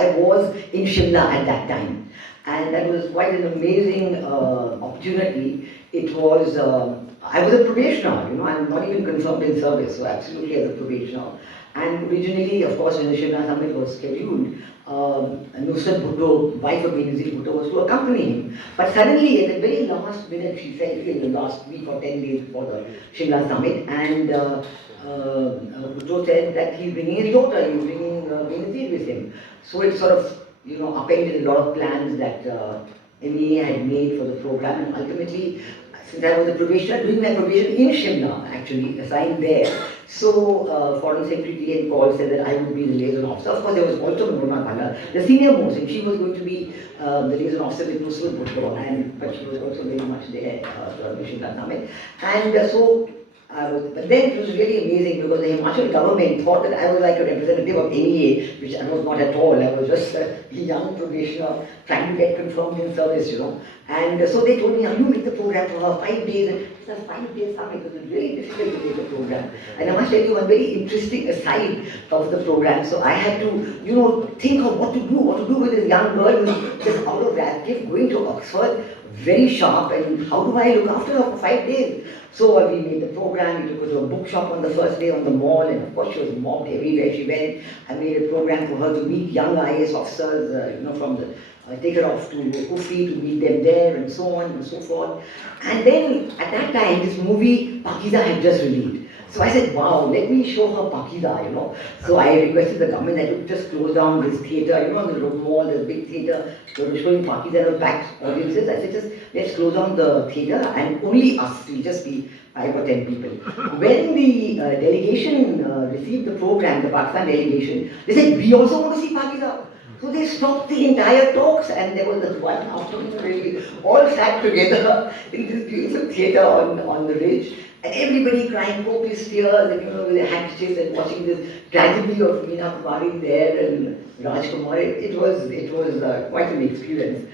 I was in Shimla at that time. And that was quite an amazing opportunity. It was, I was a probationer, I'm not even confirmed in service, so absolutely as a probationer. And originally, of course, when the Shimla summit was scheduled, Nusrat Bhutto, wife of Veena Sikri Bhutto, was to accompany him. But suddenly, at the very last minute, she said, in the last week or 10 days before the Shimla summit, and Bhutto said that he's bringing his daughter, he's bringing Veena Sikri with him. So it sort of, upended a lot of plans that MEA had made for the program, and ultimately, since I was a probationer, doing my probation in Shimla, actually, assigned there. So, Foreign Secretary T.N. Paul said that I would be the liaison officer. Of course, there was also Mona Kala, the senior most, and she was going to be the liaison officer with Nusrat Bhutto, but she was also very much there for the Shimla summit. And but then it was really amazing because the Himachal government thought that I was like a representative of NEA, which I was not at all. I was just a young probationer trying to get confirmed in service. And so they told me, you make the program for her 5 days. And it's a 5-day summit. It was really difficult to make a program. And I must tell you one very interesting aside of the program. So I had to, think of what to do with this young girl who's just out of Radcliffe, going to Oxford, very sharp, and how do I look after her for 5 days? So we made the program, we took her to a bookshop on the first day on the mall, and of course she was mobbed everywhere she went. I made a program for her to meet young IAS officers, from the, take her off to Ufi to meet them there, and so on and so forth. And then at that time, this movie, Pakiza, had just released. So I said, wow, let me show her Pakiza. So I requested the government that you just close down this theatre, on the road mall, the big theatre, they were showing Pakiza and packed audiences. I said, just let's close down the theatre and only us, we'll just be 5 or 10 people. When the delegation received the program, the Pakistan delegation, they said, we also want to see Pakiza. So they stopped the entire talks, and there was this one afternoon where we all sat together in this beautiful theatre on the ridge, and everybody crying copious tears, and with their handkerchiefs and watching this tragedy of Meena Kumari there and Raj Kumar. It was quite an experience.